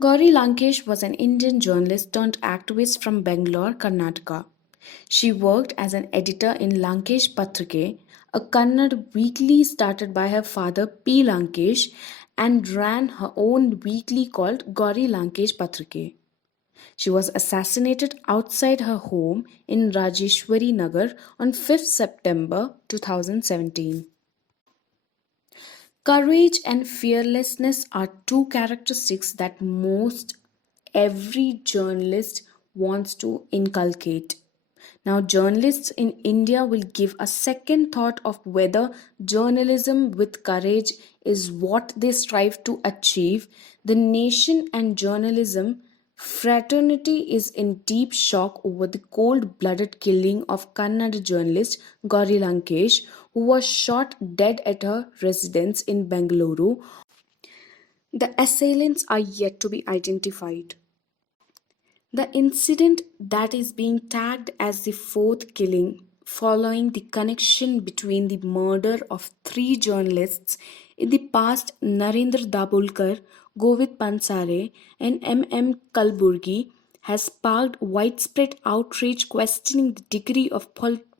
Gauri Lankesh was an Indian journalist turned activist from Bangalore, Karnataka. She worked as an editor in Lankesh Patrike, a Kannada weekly started by her father P. Lankesh, and ran her own weekly called Gauri Lankesh Patrike. She was assassinated outside her home in Rajeshwari Nagar on 5th September 2017. Courage and fearlessness are two characteristics that most every journalist wants to inculcate. Now, journalists in India will give a second thought of whether journalism with courage is what they strive to achieve. The nation and journalism fraternity is in deep shock over the cold blooded killing of Kannada journalist Gauri Lankesh, who was shot dead at her residence in Bengaluru. The assailants are yet to be identified. The incident that is being tagged as the fourth killing following the connection between the murder of three journalists in the past Narendra Dabholkar, Govit Pansare, and M. Kalburgi has sparked widespread outrage questioning the degree of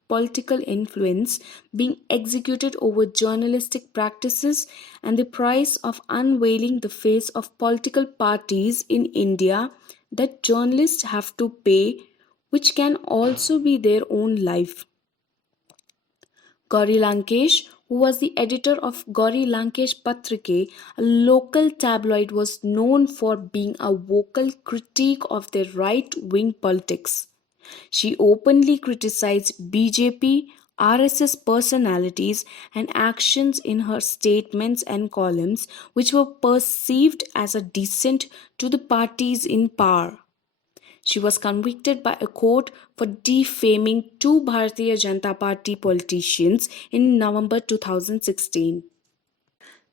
political influence being executed over journalistic practices and the price of unveiling the face of political parties in India that journalists have to pay, which can also be their own life. Gauri Lankesh, who was the editor of Gauri Lankesh Patrike, a local tabloid, was known for being a vocal critique of their right wing politics. She openly criticized BJP, RSS personalities, and actions in her statements and columns, which were perceived as a dissent to the parties in power. She was convicted by a court for defaming two Bharatiya Janata Party politicians in November 2016.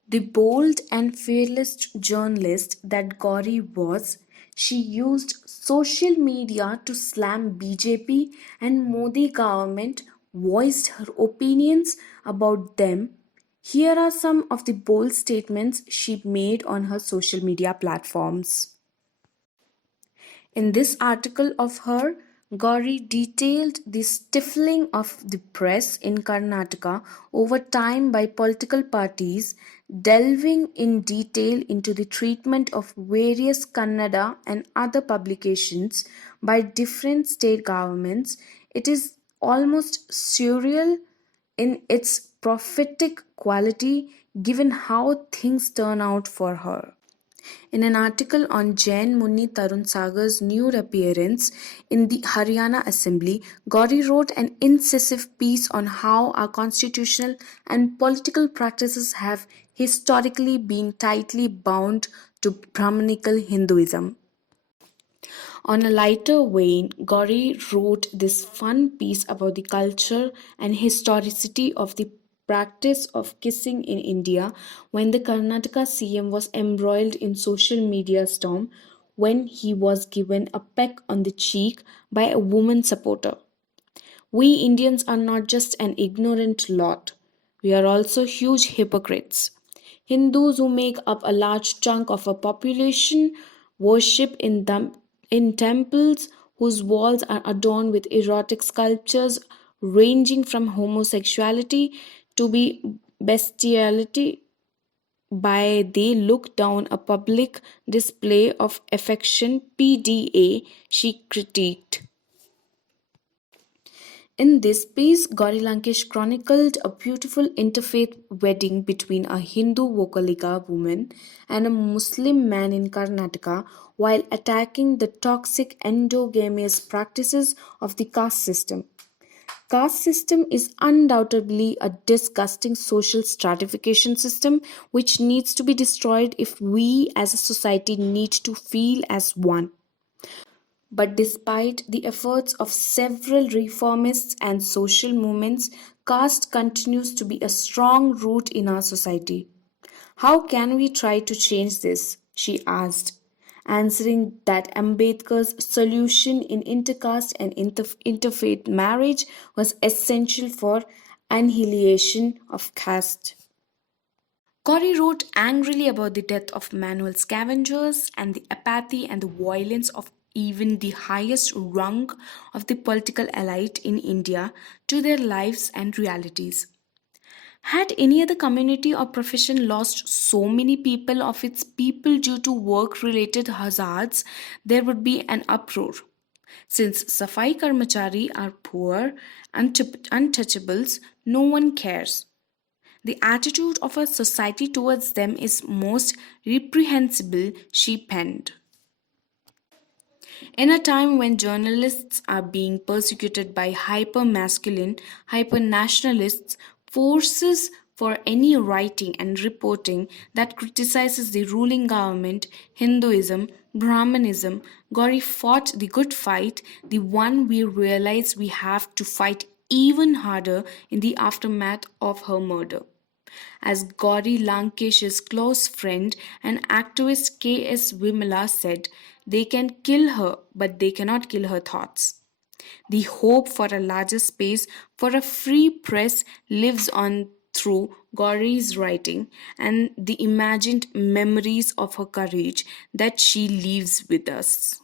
The bold and fearless journalist that Gauri was, she used social media to slam BJP and Modi government, voiced her opinions about them. Here are some of the bold statements she made on her social media platforms. In this article of her, Gauri detailed the stifling of the press in Karnataka over time by political parties, delving in detail into the treatment of various Kannada and other publications by different state governments. It is almost surreal in its prophetic quality given how things turn out for her. In an article on Jain Munni Tarun Sagar's new appearance in the Haryana Assembly, Gauri wrote an incisive piece on how our constitutional and political practices have historically been tightly bound to Brahmanical Hinduism. On a lighter vein, Gauri wrote this fun piece about the culture and historicity of the practice of kissing in India when the Karnataka CM was embroiled in social media storm when he was given a peck on the cheek by a woman supporter. We Indians are not just an ignorant lot, we are also huge hypocrites. Hindus who make up a large chunk of our population worship in temples whose walls are adorned with erotic sculptures ranging from homosexuality to be bestiality by they look down a public display of affection PDA she critiqued. In this piece, Gauri Lankesh chronicled a beautiful interfaith wedding between a Hindu Vokalika woman and a Muslim man in Karnataka while attacking the toxic endogamous practices of the caste system. Caste system is undoubtedly a disgusting social stratification system which needs to be destroyed if we as a society need to feel as one. But despite the efforts of several reformists and social movements, caste continues to be a strong root in our society. How can we try to change this? She asked, answering that Ambedkar's solution in intercaste and interfaith marriage was essential for annihilation of caste. Corey wrote angrily about the death of manual scavengers and the apathy and the violence of even the highest rung of the political elite in India to their lives and realities. Had any other community or profession lost so many people of its people due to work related hazards, there would be an uproar. Since Safai Karmachari are poor, untouchables, no one cares. The attitude of our society towards them is most reprehensible, she penned. In a time when journalists are being persecuted by hyper masculine, hyper nationalists, forces for any writing and reporting that criticizes the ruling government, Hinduism, Brahmanism, Gauri fought the good fight, the one we realize we have to fight even harder in the aftermath of her murder. As Gauri Lankesh's close friend and activist K.S. Vimala said, they can kill her, but they cannot kill her thoughts. The hope for a larger space, for a free press, lives on through Gauri's writing and the imagined memories of her courage that she leaves with us.